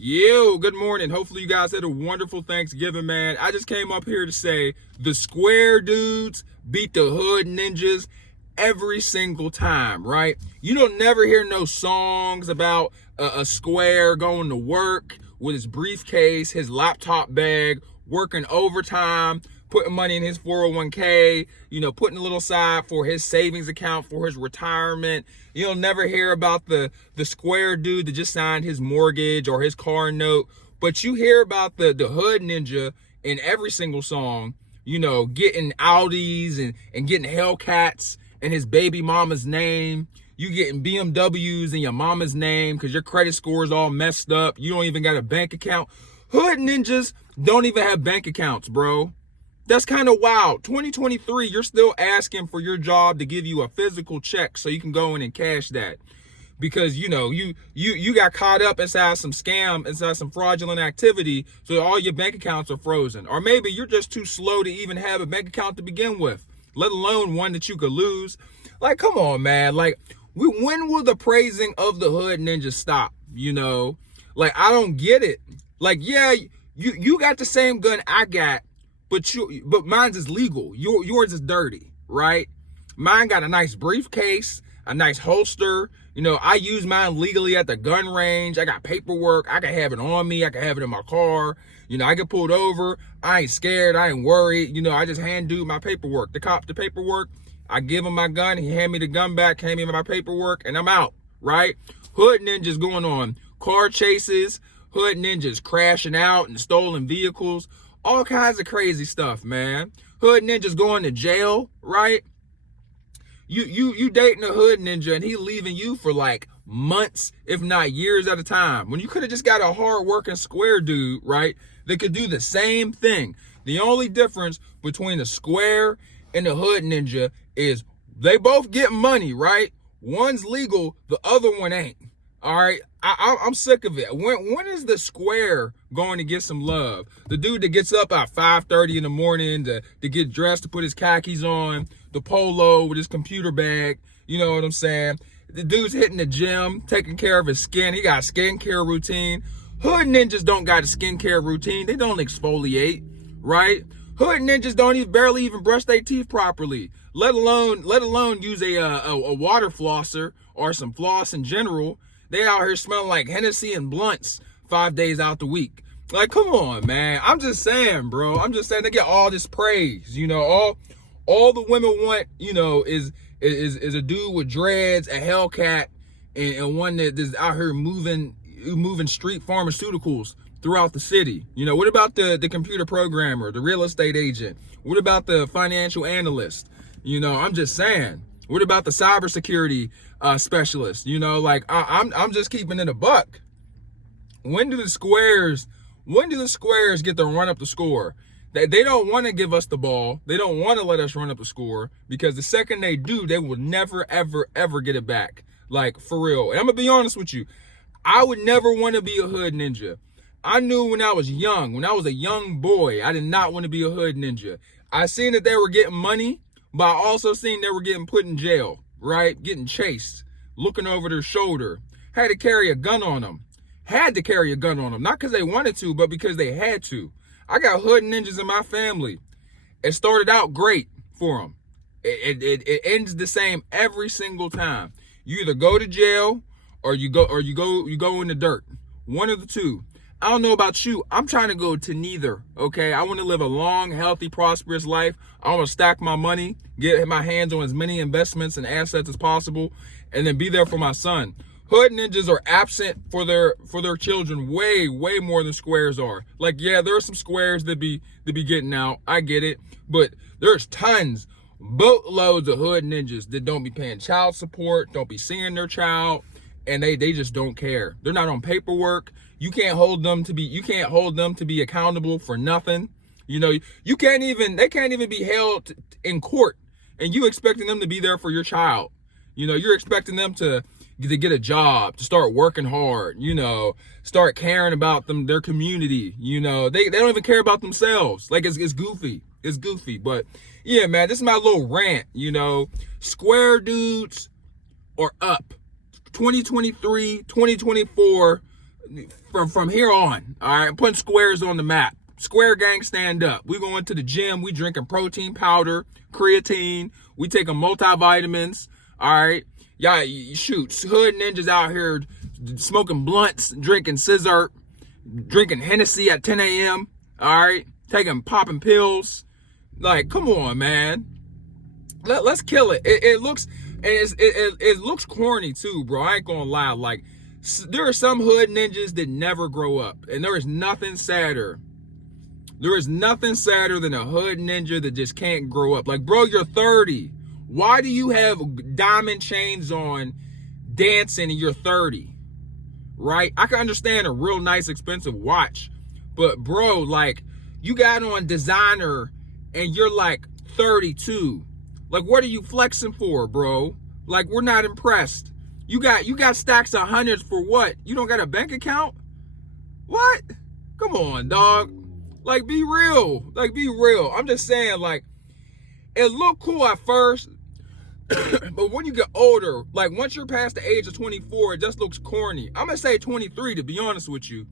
Yo, good morning. Hopefully you guys had a wonderful Thanksgiving, man. I just came up here to say the square dudes beat the hood ninjas every single time, right? You don't never hear no songs about a square going to work with his briefcase, his laptop bag, working overtime, putting money in his 401k, putting a little aside for his savings account for his retirement. You'll never hear about the square dude that just signed his mortgage or his car note, but you hear about the hood ninja in every single song, getting Audis and getting Hellcats in his baby mama's name. You getting BMWs in your mama's name because your credit score is all messed up. You don't even got a bank account. Hood ninjas don't even have bank accounts, bro. That's kind of wild. 2023, you're still asking for your job to give you a physical check so you can go in and cash that. Because, you got caught up inside some scam, inside some fraudulent activity, so all your bank accounts are frozen. Or maybe you're just too slow to even have a bank account to begin with, let alone one that you could lose. Like, come on, man. Like, when will the praising of the hood ninja stop? Like, I don't get it. Like, yeah, you got the same gun I got, but mine's is legal. Yours is dirty, right? Mine got a nice briefcase, a nice holster. I use mine legally at the gun range. I got paperwork. I can have it on me. I can have it in my car. I get pulled over. I ain't scared. I ain't worried. I just hand dude my paperwork. The cop the paperwork. I give him my gun. He hand me the gun back, hand me my paperwork, and I'm out, right? Hood ninjas going on car chases. Hood ninjas crashing out and stolen vehicles. All kinds of crazy stuff, man. Hood ninjas going to jail, right? You dating a hood ninja and he leaving you for like months, if not years at a time. When you could have just got a hard-working square dude, right, that could do the same thing. The only difference between the square and the hood ninja is they both get money, right? One's legal, the other one ain't. All right, I'm sick of it. When is the square going to get some love? The dude that gets up at 5:30 in the morning to get dressed, to put his khakis on, the polo with his computer bag, you know what I'm saying? The dude's hitting the gym, taking care of his skin. He got a skincare routine. Hood ninjas don't got a skincare routine. They don't exfoliate, right? Hood ninjas don't barely even brush their teeth properly, let alone use a water flosser or some floss in general. They out here smelling like Hennessy and blunts 5 days out the week. Like, come on, man. I'm just saying, bro. I'm just saying they get all this praise. All the women want, is a dude with dreads, a Hellcat, and one that is out here moving street pharmaceuticals throughout the city. What about the computer programmer, the real estate agent? What about the financial analyst? I'm just saying. What about the cybersecurity specialist? I'm just keeping it a buck. When do the squares get to run up the score? They don't want to give us the ball. They don't want to let us run up the score, because the second they do, they will never, ever, ever get it back. Like, for real. And I'm going to be honest with you. I would never want to be a hood ninja. I knew when I was young, when I was a young boy, I did not want to be a hood ninja. I seen that they were getting money, but I also seen they were getting put in jail, right? Getting chased, looking over their shoulder. Had to carry a gun on them. Not because they wanted to, but because they had to. I got hood ninjas in my family. It started out great for them. It ends the same every single time. You either go to jail or you go in the dirt. One of the two. I don't know about you. I'm trying to go to neither, okay? I want to live a long, healthy, prosperous life. I want to stack my money, get my hands on as many investments and assets as possible, and then be there for my son. Hood ninjas are absent for their children way, way more than squares are. Like, yeah, there are some squares that be getting out. I get it. But there's tons, boatloads of hood ninjas that don't be paying child support, don't be seeing their child, and they just don't care. They're not on paperwork. You can't hold them to be accountable for nothing. They can't even be held in court, and you expecting them to be there for your child. You're expecting them to get a job, to start working hard, start caring about their community. They don't even care about themselves. Like, it's goofy. It's goofy. But yeah, man, this is my little rant. Square dudes are up. 2023, 2024, from here on, all right, I'm putting squares on the map. Square gang, stand up. We going to the gym. We drinking protein powder, creatine. We taking multivitamins. All right. Y'all, shoot, hood ninjas out here smoking blunts, drinking scissor, drinking Hennessy at 10 a.m. All right. Popping pills. Like, come on, man. Let's kill it. It looks corny too, bro. I ain't gonna lie. Like, there are some hood ninjas that never grow up, and there is nothing sadder. There is nothing sadder than a hood ninja that just can't grow up. Like, bro, you're 30. Why do you have diamond chains on dancing and you're 30? Right? I can understand a real nice, expensive watch, but bro, like, you got on designer and you're like 32. Like, what are you flexing for, bro? Like, we're not impressed. You got stacks of hundreds for what? You don't got a bank account? What? Come on, dog. Like, be real. Like, be real. I'm just saying, like, it looked cool at first, but when you get older, like, once you're past the age of 24, it just looks corny. I'm gonna say 23, to be honest with you,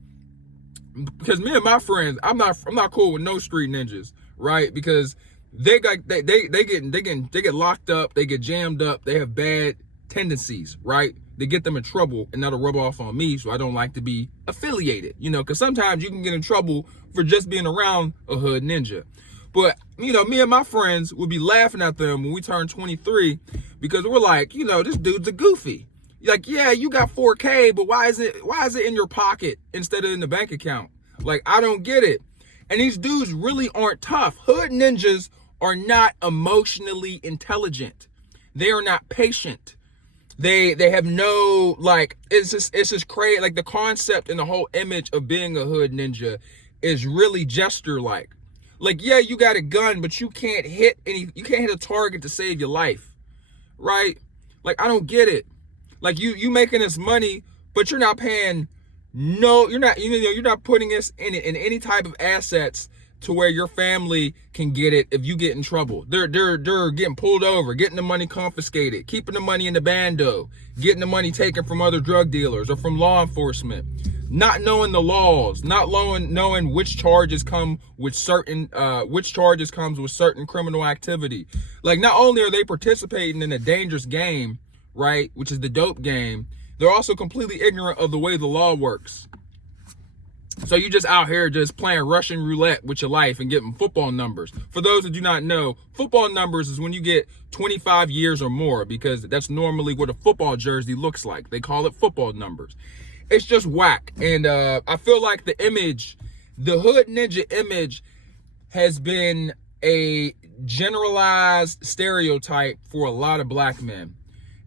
because me and my friends, I'm not cool with no street ninjas, right? Because they get locked up, they get jammed up, they have bad tendencies, right? They get them in trouble, and that'll rub off on me, so I don't like to be affiliated, you know, because sometimes you can get in trouble for just being around a hood ninja. But, you know, me and my friends would be laughing at them when we turn 23 because we're like, you know, this dude's a goofy. Like, yeah, you got 4K, but why is it in your pocket instead of in the bank account? Like, I don't get it. And these dudes really aren't tough. Hood ninjas are not emotionally intelligent. They are not patient. They have no, like, it's just crazy. Like, the concept and the whole image of being a hood ninja is really gesture-like. Like, yeah, you got a gun, but you can't hit a target to save your life, right? Like, I don't get it. Like, you making this money, but you're not paying. No, you're not putting this in any type of assets to where your family can get it if you get in trouble. They're getting pulled over, getting the money confiscated, keeping the money in the bando, getting the money taken from other drug dealers or from law enforcement, not knowing the laws, not knowing which charges come with certain criminal activity. Like, not only are they participating in a dangerous game, right, which is the dope game, they're also completely ignorant of the way the law works. So you just out here just playing Russian roulette with your life and getting football numbers. For those who do not know, football numbers is when you get 25 years or more, because that's normally what a football jersey looks like. They call it football numbers. It's just whack. And I feel like the hood ninja image has been a generalized stereotype for a lot of black men.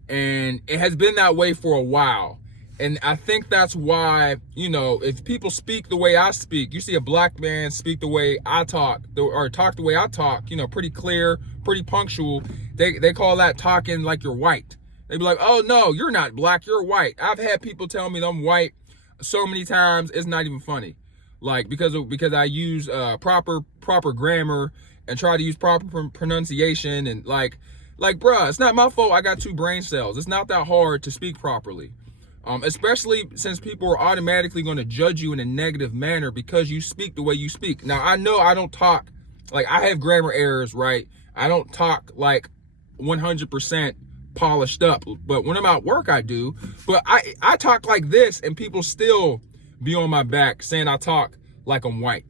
And it has been that way for a while. And I think that's why, you know, if people speak the way I speak, you see a black man speak the way I talk, or talk the way I talk, you know, pretty clear, pretty punctual. They call that talking like you're white. They be like, oh, no, you're not black, you're white. I've had people tell me that I'm white so many times, it's not even funny. Like, because I use proper grammar and try to use proper pronunciation. And like, bruh, it's not my fault I got 2 brain cells. It's not that hard to speak properly. Especially since people are automatically going to judge you in a negative manner because you speak the way you speak. Now, I know I don't talk, like, I have grammar errors, right? I don't talk like 100% polished up, but when I'm at work, I do. But I talk like this, and people still be on my back saying I talk like I'm white.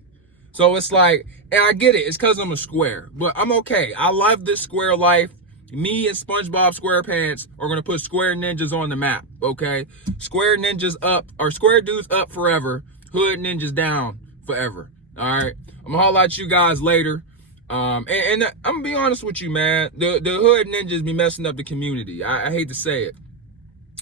So it's like, and I get it, it's because I'm a square, but I'm okay. I love this square life. Me and SpongeBob SquarePants are going to put square ninjas on the map, okay? Square ninjas up, or square dudes up forever, hood ninjas down forever, all right? I'm going to holler at you guys later. And I'm going to be honest with you, man. The hood ninjas be messing up the community. I hate to say it.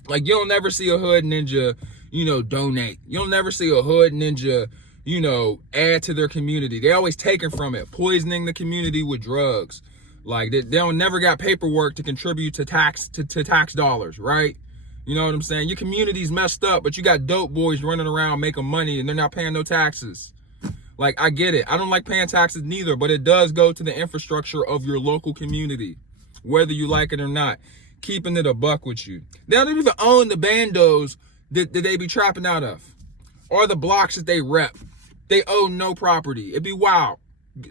Like, you'll never see a hood ninja, you know, donate. You'll never see a hood ninja, you know, add to their community. They always taking from it, poisoning the community with drugs. Like, they don't never got paperwork to contribute to tax dollars, right? You know what I'm saying? Your community's messed up, but you got dope boys running around making money and they're not paying no taxes. Like, I get it. I don't like paying taxes neither, but it does go to the infrastructure of your local community, whether you like it or not. Keeping it a buck with you. They don't even own the bandos that they be trapping out of. or the blocks that they rep. They own no property. It'd be wild.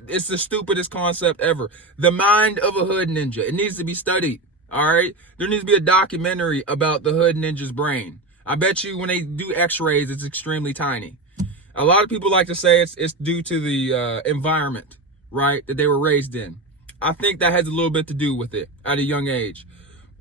It's the stupidest concept ever. The mind of a hood ninja. It needs to be studied. All right. There needs to be a documentary about the hood ninja's brain. I bet you when they do x-rays, it's extremely tiny. A lot of people like to say it's due to the environment, right, that they were raised in. I think that has a little bit to do with it at a young age,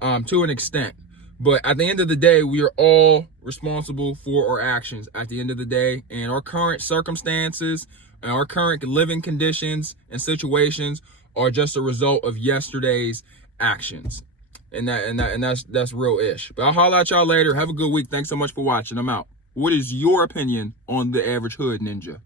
to an extent. But at the end of the day, we are all responsible for our actions at the end of the day. And our current circumstances and our current living conditions and situations are just a result of yesterday's actions. And that's real ish. But I'll holler at y'all later. Have a good week. Thanks so much for watching. I'm out. What is your opinion on the average hood ninja?